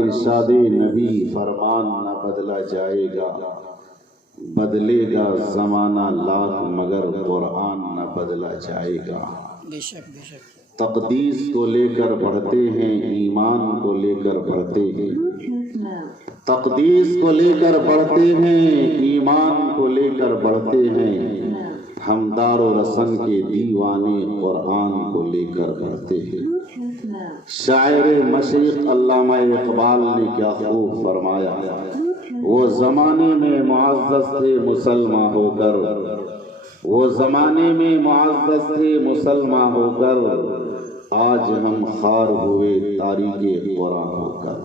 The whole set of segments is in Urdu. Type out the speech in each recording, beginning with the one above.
ارشاد نبی فرمان نہ بدلا جائے گا، بدلے گا زمانہ لاکھ مگر قرآن نہ بدلا جائے گا۔ بے شک بے شک۔ تقدیس کو لے کر بڑھتے ہیں، ایمان کو لے کر بڑھتے ہیں، تقدیس کو لے کر بڑھتے ہیں، ایمان کو لے کر بڑھتے ہیں، ہم دار و رسن کے دیوانے قرآن کو لے کر بڑھتے ہیں۔ شاعر مشرق علامہ اقبال نے کیا خوب فرمایا، وہ زمانے میں معزز تھے مسلمان ہو کر، وہ زمانے میں معزز تھے مسلمان ہو کر، آج ہم خوار ہوئے تاریخ قرآن ہو کر۔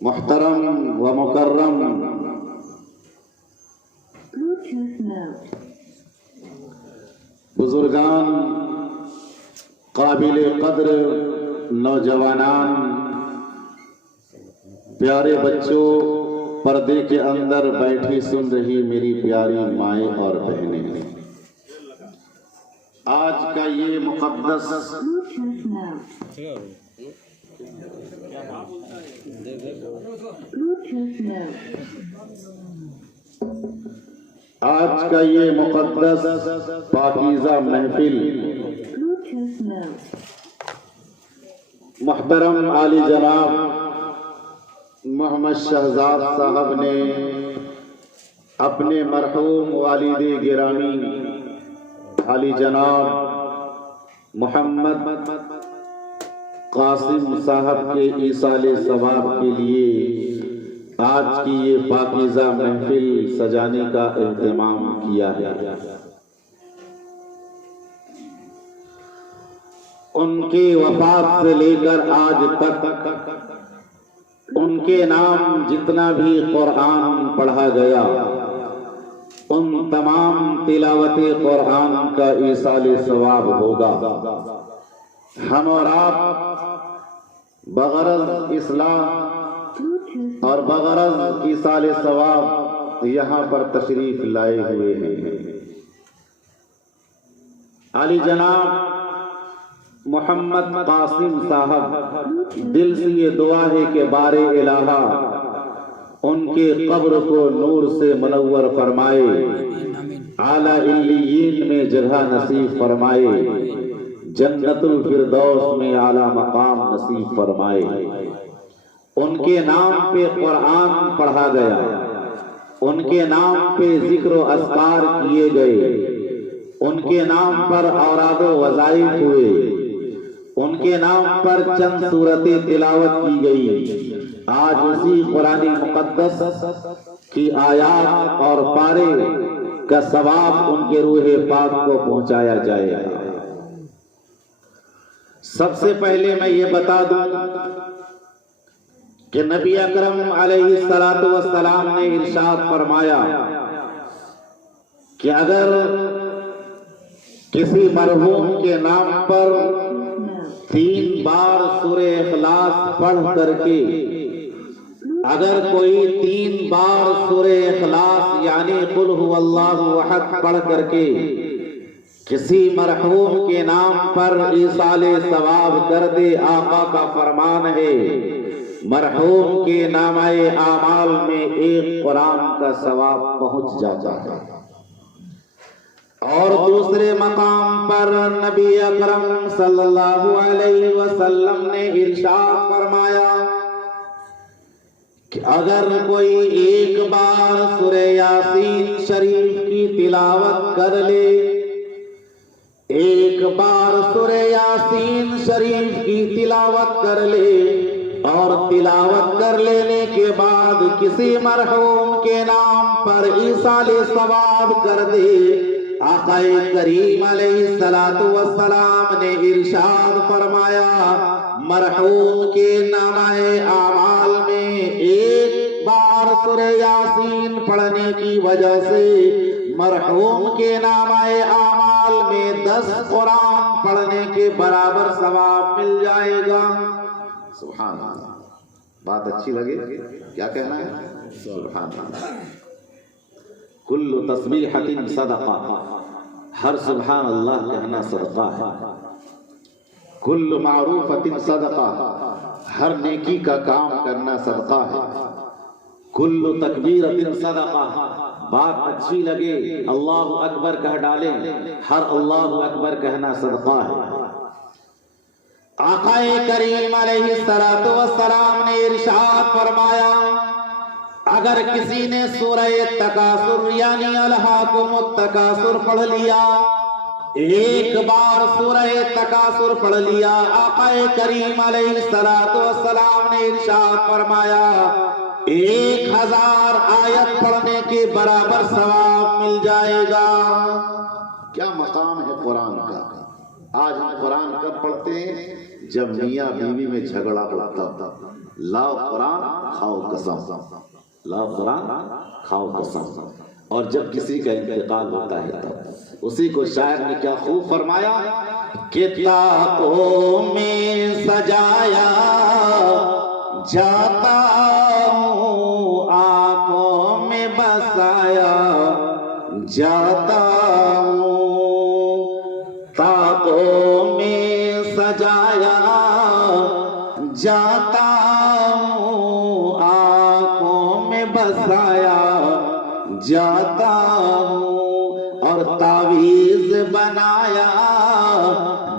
محترم و مکرم بزرگان، قابل قدر نوجوانان، پیارے بچوں، پردے کے اندر بیٹھی سن رہی میری پیاری مائیں اور بہنیں، آج کا یہ مقدس آج کا یہ مقدس پاکیزہ محفل محترم عالی جناب محمد شہزاد صاحب نے اپنے مرحوم والد گرامی عالی جناب محمد قاسم صاحب کے ایصال ثواب کے لیے آج کی یہ پاکیزہ محفل سجانے کا اہتمام کیا ہے۔ ان کی وفات سے لے کر آج تک ان کے نام جتنا بھی قرآن پڑھا گیا، ان تمام تلاوت قرآن کا ایصال ثواب ہوگا۔ ہم اور آپ بغرض اصلاح اور بغرض ایصال ثواب یہاں پر تشریف لائے ہوئے ہیں۔ علی جناب محمد قاسم صاحب، دل سے یہ دعا ہے کہ بار الہا ان کے قبر کو نور سے منور فرمائے، اعلیٰ علیین میں جگہ نصیب فرمائے، جنت الفردوس میں اعلیٰ مقام نصیب فرمائے۔ ان کے نام پہ قرآن پڑھا گیا، ان کے نام پہ ذکر و اذکار کیے گئے، ان کے نام پر اوراد و وظائف ہوئے، ان کے نام پر چند سورتیں تلاوت کی گئی۔ آج اسی قرآن مقدس کی آیات اور پارے کا ثواب ان کے روح پاک کو پہنچایا جائے گا۔ سب سے پہلے میں یہ بتا دوں کہ نبی اکرم علیہ السلام نے ارشاد فرمایا کہ اگر کسی مرحوم کے نام پر 3 بار سورہ اخلاص پڑھ کر کے، اگر کوئی 3 بار سورہ اخلاص یعنی قل هو اللہ احد پڑھ کر کے کسی مرحوم کے نام پر ایصال ثواب کر دے، آقا کا فرمان ہے مرحوم کے نامہ اعمال میں ایک قرآن کا ثواب پہنچ جاتا ہے۔ اور دوسرے مقام پر نبی اکرم صلی اللہ علیہ وسلم نے ارشاد فرمایا کہ اگر کوئی ایک بار سورہ یاسین شریف کی تلاوت کر لے، ایک بار سورہ یاسین شریف کی تلاوت کر لے، اور تلاوت کر لینے کے بعد کسی مرحوم کے نام پر ایصال ثواب کر دے، آقا کریم علیہ السلام نے ارشاد فرمایا مرحوم کے نامہ اعمال میں ایک بار سورہ یاسین پڑھنے کی وجہ سے مرحوم کے نامہ اعمال میں 10 قرآن پڑھنے کے برابر ثواب مل جائے گا۔ سبحان اللہ، بات اچھی لگے؟ کیا کہنا ہے؟ سبحان اللہ۔ کل تسبیحۃ صدقہ، ہر سبحان اللہ کہنا صدقہ ہے۔ کل معروفۃ صدقہ، ہر نیکی کا کام کرنا صدقہ ہے. کل تکبیرۃ صدقہ، بات اچھی لگے اللہ اکبر کہہ ڈالیں، ہر اللہ اکبر کہنا صدقہ ہے. آقا کریم علیہ السلام نے ارشاد فرمایا اگر کسی نے سورہ تکاثر یعنی الہاکم التکاثر پڑھ لیا، ایک بار سورہ تکاثر پڑھ لیا، آقا کریم علیہ السلام نے ارشاد فرمایا 1000 آیت پڑھنے کے برابر ثواب مل جائے گا. کیا مقام ہے قرآن کا. آج ہم قرآن کب پڑھتے ہیں؟ جب میاں بیوی میں جھگڑا ہوتا تھا، لاؤ قرآن کھاؤ قسم، لاؤ قرآن کھاؤ قسم. اور جب کسی کا انتقال ہوتا ہے تب اسی کو شاعر نے کیا خوب فرمایا، کتابوں میں سجایا جاتا ہوں، آنکھوں میں بسایا جاتا ہوں، تاکوں میں سجایا جاتا ہوں، آنکھوں میں بسایا جاتا ہوں، اور تعویذ بنایا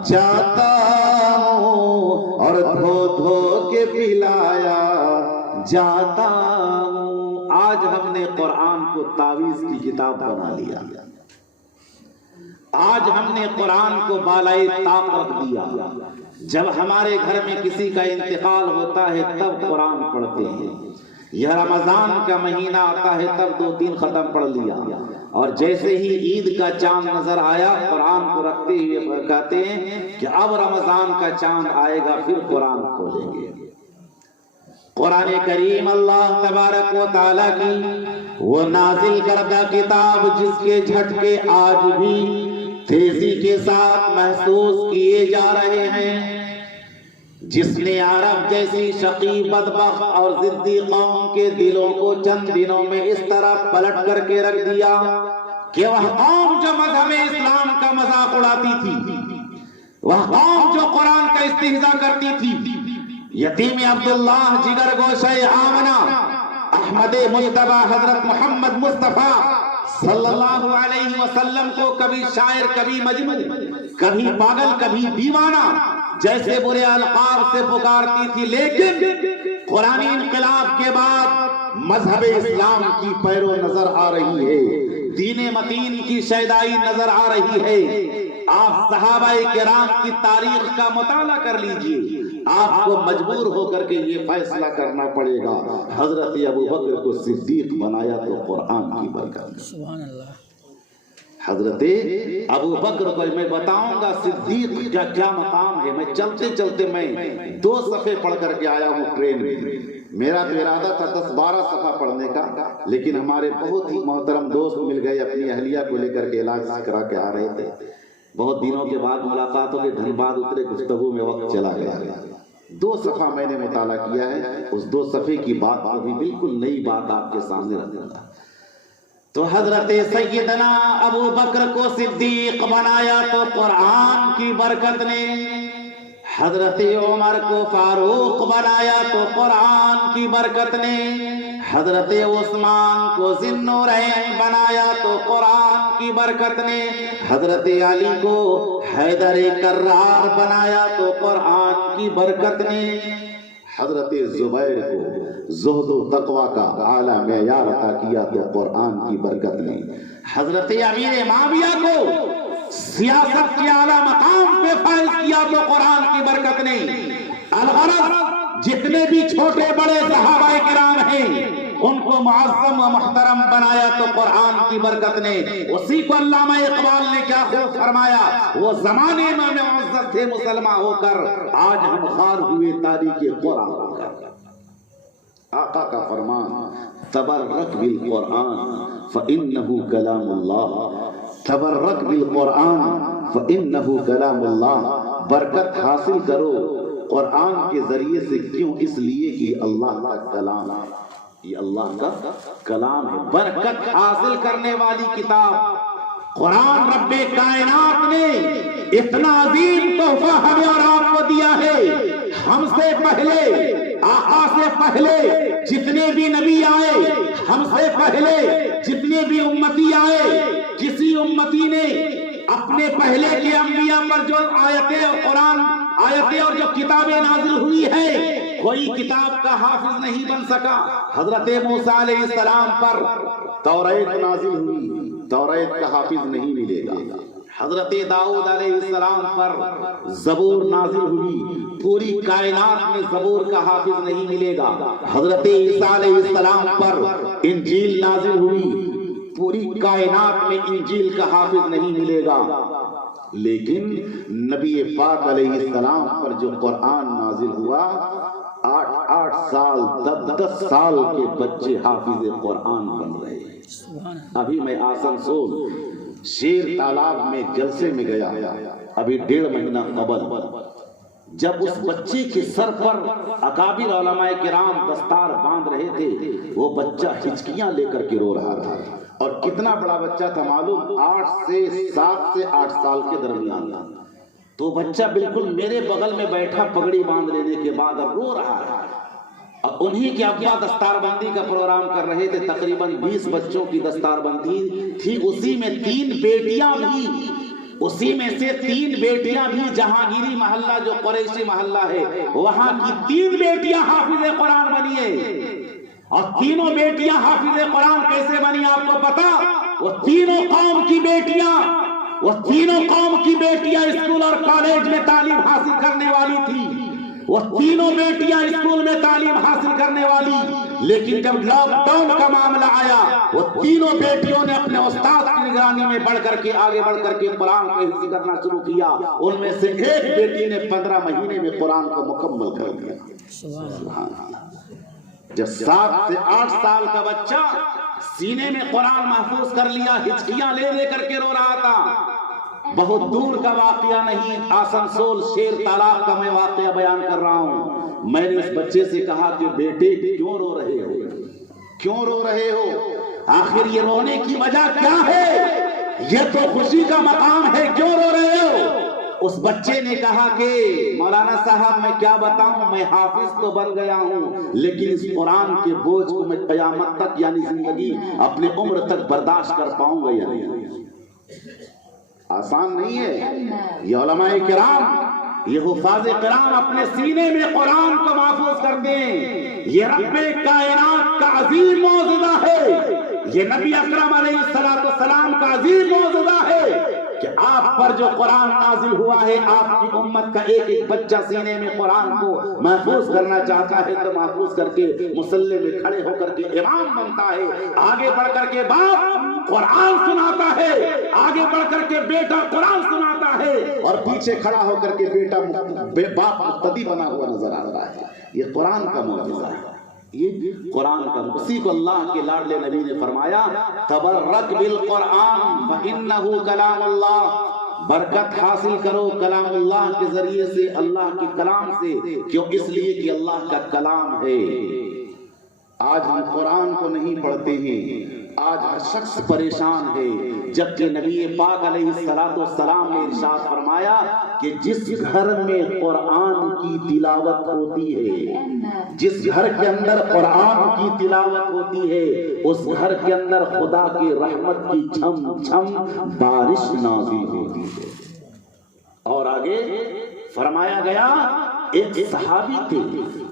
جاتا ہوں، اور دھو دھو کے پلایا جاتا ہوں. آج ہم نے قرآن کو تعویذ کی کتاب بنا لیا، آج ہم نے قرآن کو بالائے طاق رکھ دیا. جب ہمارے گھر میں کسی کا انتقال ہوتا ہے تب قرآن پڑھتے ہیں. یہ رمضان کا مہینہ آتا ہے تب 2-3 ختم پڑھ لیا، اور جیسے ہی عید کا چاند نظر آیا قرآن کو رکھتے ہوئے کہتے ہیں کہ اب رمضان کا چاند آئے گا پھر قرآن کھولیں گے. قرآن کریم اللہ تبارک و تعالیٰ کی وہ نازل کردہ کتاب جس کے جھٹکے آج بھی تیزی کے ساتھ محسوس کیے جا رہے ہیں، جس نے عرب جیسی شقی بدبخت اور ضدی قوم کے دلوں کو چند دنوں میں اس طرح پلٹ کر کے رکھ دیا کہ وہ قوم جو مذہب اسلام کا مذاق اڑاتی تھی، وہ قوم جو قرآن کا استہزاء کرتی تھی، یتیم عبداللہ جگر گوشہ آمنہ احمد مجتبی حضرت محمد مصطفیٰ صلی اللہ علیہ وسلم کو کبھی شاعر، کبھی مجنون، کبھی پاگل، کبھی دیوانہ جیسے برے القاب سے پکارتی تھی، لیکن قرآنی انقلاب کے بعد مذہب اسلام کی پیرو نظر آ رہی ہے، دین متین کی شیدائی نظر آ رہی ہے. آپ صحابہ کرام کی تاریخ کا مطالعہ کر لیجئے، آپ کو مجبور ہو کر کے یہ فیصلہ کرنا پڑے گا حضرت ابو بکر کو صدیق بنایا تو قرآن کی برکت. سبحان اللہ. حضرت ابو بکر کو میں بتاؤں گا صدیق کا کیا مقام ہے. میں چلتے چلتے میں 2 صفحے پڑھ کر کے آیا ہوں ٹرین میں. میرا تو ارادہ تھا 10-12 صفحہ پڑھنے کا، لیکن ہمارے بہت ہی محترم دوست مل گئے اپنی اہلیہ کو لے کر کے علاج کرا کے آ رہے تھے. بہت دنوں کے بعد ملاقات ہو گئی، دھنباد اترے، گفتگو میں وقت چلا گیا. 2 صفحہ میں نے مطالعہ کیا ہے، اس 2 صفحے کی بات ابھی بالکل نئی بات آپ کے سامنے رکھوں گا. تو حضرت سیدنا ابو بکر کو صدیق بنایا تو قرآن کی برکت نے، حضرت عمر کو فاروق بنایا تو قرآن کی برکت نے، حضرت عثمان کو ذی النورین بنایا تو قرآن کی برکت نے، حضرت علی کو حیدر کرار بنایا تو قرآن کی برکت نے، حضرت زبیر کو زہد و تقوی کا اعلیٰ معیار عطا کیا تو قرآن کی برکت نے، حضرت امیر معاویہ کو سیاست کے اعلیٰ مقام پہ فائز کیا تو قرآن کی برکت نے. الغرض جتنے بھی چھوٹے بڑے صحابہ کرام ہیں ان کو معظم و محترم بنایا تو قرآن کی برکت نے. اسی کو علامہ اقبال نے کیا خوب فرمایا، وہ زمانے میں معزز تھے مسلمان ہو کر، آج ہم خوار ہوئے تاریخ قرآن ہو کر. آقا کا فرمان تبرک بالقرآن فإنه کلام اللہ، تبرک بالقرآن فإنه کلام اللہ. برکت حاصل کرو قرآن کے ذریعے سے. کیوں؟ اس لیے کہ اللہ کا کلام ہے، یہ اللہ کا کلام ہے. برکت حاصل کرنے والی کتاب قرآن رب کائنات نے اتنا عظیم تحفہ ہمیں اور آپ کو دیا ہے. ہم سے پہلے، آقا سے پہلے جتنے بھی نبی آئے، ہم سے پہلے جتنے بھی امتی آئے، کسی امتی نے اپنے پہلے کے انبیاء پر جو آیتیں اور قرآن آیتیں اور جو کتابیں نازل ہوئی ہے، کوئی کتاب کا حافظ نہیں بن سکا۔ حضرت موسیٰ علیہ السلام پر توریت نازل ہوئی، توریت کا حافظ نہیں ملے گا۔ حضرت داؤد علیہ السلام پر زبور نازل ہوئی، پوری کائنات میں زبور کا حافظ نہیں ملے گا۔ حضرت عیسیٰ علیہ السلام پر انجیل نازل ہوئی، پوری کائنات میں انجیل کا حافظ نہیں ملے گا۔ لیکن نبی پاک علیہ السلام پر جو قرآن نازل ہوا، 8 سال 10 سال کے بچے حافظ قرآن بن رہے ہیں۔ ابھی میں آسنسول شیر تالاب میں جلسے میں گیا، ابھی 1.5 مہینہ قبل، جب اس بچے کے سر پر اکابر علماء کرام دستار باندھ رہے تھے، وہ بچہ ہچکیاں لے کر کے رو رہا تھا۔ اور کتنا بڑا بچہ تھا معلوم؟ 7 سے 8 سال کے درمیان تھا۔ تو بچہ بالکل میرے بغل میں بیٹھا، پگڑی باندھ لینے کے بعد رو رہا ہے۔ انہی کے ابا دستار بندی کا پروگرام کر رہے تھے، تقریباً 20 بچوں کی دستار بندی تھی۔ اسی میں 3 بیٹیاں بھی، اسی میں سے 3 بیٹیاں بھی جہانگیری محلہ جو قریشی محلہ ہے، وہاں کی 3 بیٹیاں حافظ قرآن بنی ہے۔ اور تینوں بیٹیاں حافظ قرآن کیسے بنی آپ کو پتا؟ وہ تینوں قوم کی بیٹیاں اسکول اور کالج میں تعلیم حاصل کرنے والی تھی۔ وہ تینوں بیٹیاں اسکول میں تعلیم حاصل کرنے والی، لیکن جب لاک ڈاؤن کا معاملہ آیا، وہ تینوں بیٹیوں نے اپنے استاد کی نگرانی میں آگے بڑھ کر کے قرآن کو حفظ کرنا شروع کیا۔ ان میں سے ایک بیٹی نے 15 مہینے میں قرآن کو مکمل کر دیا۔ سبحان اللہ۔ جب 7 سے 8 سال کا بچہ سینے میں قرآن محفوظ کر لیا، ہچکیاں لے کر کے رو رہا تھا۔ بہت دور کا واقعہ نہیں، آسنسول شیر تالاب کا میں واقعہ بیان کر رہا ہوں۔ میں نے اس بچے سے کہا کہ بیٹے کیوں رو رہے ہو؟ کیوں رو رہے ہو؟ آخر یہ رونے کی وجہ کیا ہے؟ یہ تو خوشی کا مقام ہے، کیوں رو رہے ہو؟ اس بچے نے کہا کہ مولانا صاحب میں کیا بتاؤں، میں حافظ تو بن گیا ہوں، لیکن اس قرآن کے بوجھ کو میں قیامت تک یعنی زندگی اپنے عمر تک برداشت کر پاؤں گا یا نہیں؟ آسان نہیں ہے۔ یہ علماء کرام، یہ حفاظ کرام اپنے سینے میں قرآن کو محفوظ کرتے ہیں۔ یہ رب کائنات کا عظیم معجزہ ہے، یہ نبی اکرم علیہ السلام کا عظیم معجزہ ہے کہ آپ پر جو قرآن نازل ہوا ہے، آپ کی امت کا ایک ایک بچہ سینے میں قرآن کو محفوظ کرنا چاہتا ہے تو محفوظ کر کے مصلی میں کھڑے ہو کر کے امام بنتا ہے۔ آگے بڑھ کر کے باپ قرآن سناتا ہے، آگے بڑھ کر کے بیٹا قرآن سناتا ہے، اور پیچھے کھڑا ہو کر کے باپ مقتدی بنا ہوا نظر آتا ہے۔ یہ قرآن کا معجزہ ہے، یہ قرآن کا۔ اسی کو اللہ کے لاڈلے نبی نے فرمایا تبرک بالقرآن فإنہ کلام اللہ، برکت حاصل کرو کلام اللہ کے ذریعے سے، اللہ کے کلام سے۔ کیوں؟ اس لیے کہ اللہ کا کلام ہے۔ آج ہم قرآن کو نہیں پڑھتے ہیں، آج ہر شخص پریشان ہے، جبکہ نبی پاک علیہ السلام نے ارشاد فرمایا کہ جس گھر میں قرآن کی تلاوت ہوتی ہے، جس گھر کے اندر قرآن کی تلاوت ہوتی ہے، اس گھر کے اندر خدا کی رحمت کی چھم چھم بارش نازل ہوتی ہے۔ اور آگے فرمایا گیا ایک صحابی تھے،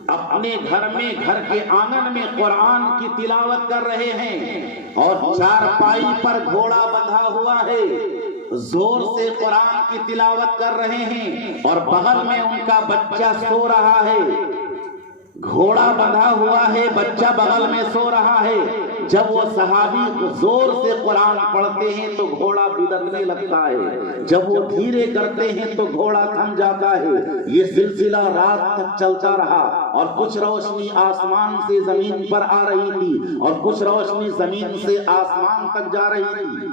اپنے گھر میں، گھر کے آنگن میں قرآن کی تلاوت کر رہے ہیں، اور چارپائی پر گھوڑا بندھا ہوا ہے، زور سے قرآن کی تلاوت کر رہے ہیں، اور بغل میں ان کا بچہ سو رہا ہے۔ گھوڑا بندھا ہوا ہے، بچہ بغل میں سو رہا ہے۔ جب وہ صحابی زور سے قرآن پڑھتے ہیں تو گھوڑا بدکنے لگتا ہے، جب وہ دھیرے کرتے ہیں تو گھوڑا تھم جاتا ہے۔ یہ سلسلہ رات تک چلتا رہا، اور کچھ روشنی آسمان سے زمین پر آ رہی تھی، اور کچھ روشنی زمین سے آسمان تک جا رہی تھی۔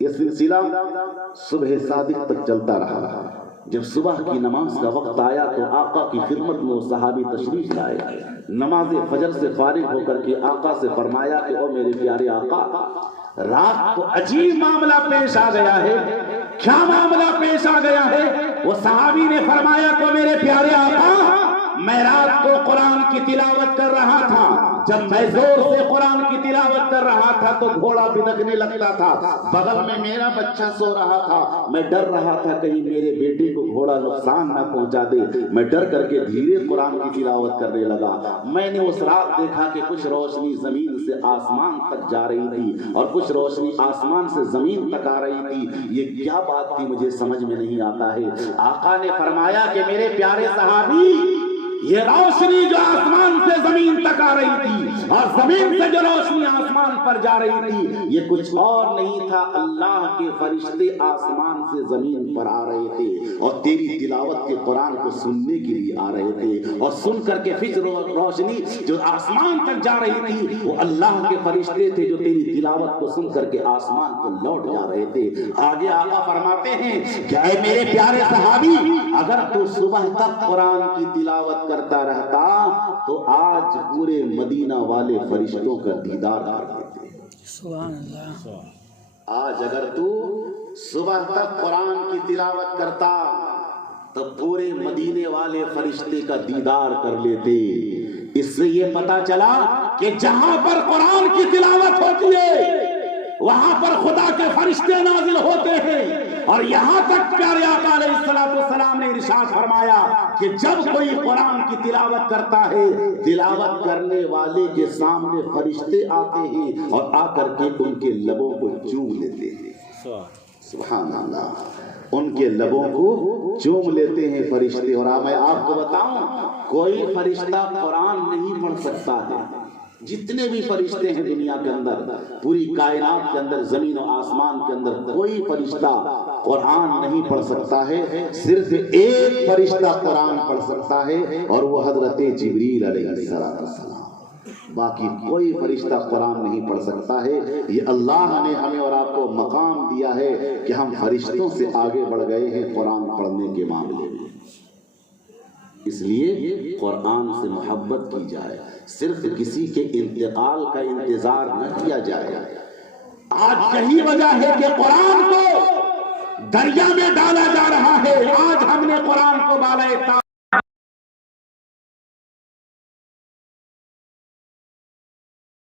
یہ سلسلہ صبح صادق تک چلتا رہا۔ جب صبح کی نماز کا وقت آیا تو آقا کی خدمت میں وہ صحابی تشریف لائے۔ نماز فجر سے فارغ ہو کر کے آقا سے فرمایا کہ او میرے پیارے آقا، رات کو عجیب معاملہ پیش آ گیا ہے۔ کیا معاملہ پیش آ گیا ہے؟ وہ صحابی نے فرمایا کہ میرے پیارے آقا، میں رات کو قرآن کی تلاوت کر رہا تھا، جب میں زور سے قرآن کی تلاوت کر رہا تھا تو گھوڑا بھنکنے لگتا تھا، بغل میں میرا بچہ سو رہا تھا، میں ڈر رہا تھا کہیں میرے بیٹے کو گھوڑا نقصان نہ پہنچا دے، میں ڈر کر کے دھیرے قرآن کی تلاوت کرنے لگا۔ میں نے اس رات دیکھا کہ کچھ روشنی زمین سے آسمان تک جا رہی تھی اور کچھ روشنی آسمان سے زمین تک آ رہی تھی، یہ کیا بات تھی مجھے سمجھ میں نہیں آتا ہے۔ آقا نے فرمایا کہ میرے پیارے صحابی، یہ روشنی جو آسمان سے زمین تک آ رہی تھی اور زمین سے جو روشنی آسمان پر جا رہی تھی، یہ کچھ اور نہیں تھا، اللہ کے فرشتے آسمان سے زمین پر آ رہے تھے اور تیری تلاوت کے قرآن کو سننے کے لیے آ رہے تھے، اور سن کر کے پھر روشنی جو آسمان تک جا رہی تھی وہ اللہ کے فرشتے تھے جو تیری تلاوت کو سن کر کے آسمان کو لوٹ جا رہے تھے۔ آگے آقا فرماتے ہیں کہ اے میرے پیارے صحابی، اگر تو صبح تک قرآن کی تلاوت کرتا رہتا تو آج پورے مدینہ والے فرشتوں کا دیدار کر دیتے۔ سبحان اللہ۔ آج اگر تو صبح تک قرآن کی تلاوت کرتا تو پورے مدینے والے فرشتے کا دیدار کر لیتے۔ اس سے یہ پتا چلا کہ جہاں پر قرآن کی تلاوت ہوتی ہے وہاں پر خدا کے فرشتے نازل ہوتے ہیں، اور یہاں تک پیارے آقا علیہ السلام نے ارشاد فرمایا کہ جب کوئی قرآن کی تلاوت کرتا ہے، تلاوت کرنے والے کے سامنے فرشتے آتے ہیں اور آ کر کے ان کے لبوں کو چوم لیتے ہیں۔ سبحان اللہ، ان کے لبوں کو چوم لیتے ہیں فرشتے۔ اور میں آپ کو بتاؤں، کوئی فرشتہ قرآن نہیں پڑھ سکتا ہے، جتنے بھی فرشتے ہیں دنیا کے اندر، پوری کائنات کے اندر، زمین و آسمان کے اندر، کوئی فرشتہ قرآن نہیں پڑھ سکتا ہے، صرف ایک فرشتہ قرآن پڑھ سکتا ہے اور وہ حضرت جبریل علیہ السلام، باقی کوئی فرشتہ قرآن نہیں پڑھ سکتا ہے۔ یہ اللہ نے ہمیں اور آپ کو مقام دیا ہے کہ ہم فرشتوں سے آگے بڑھ گئے ہیں قرآن پڑھنے کے معاملے میں۔ اس لیے قرآن سے محبت کی جائے، صرف کسی کے انتقال کا انتظار نہ کیا جائے۔ آج یہی وجہ ہے کہ قرآن کو دریا میں ڈالا جا رہا ہے، آج ہم نے قرآن کو بالائے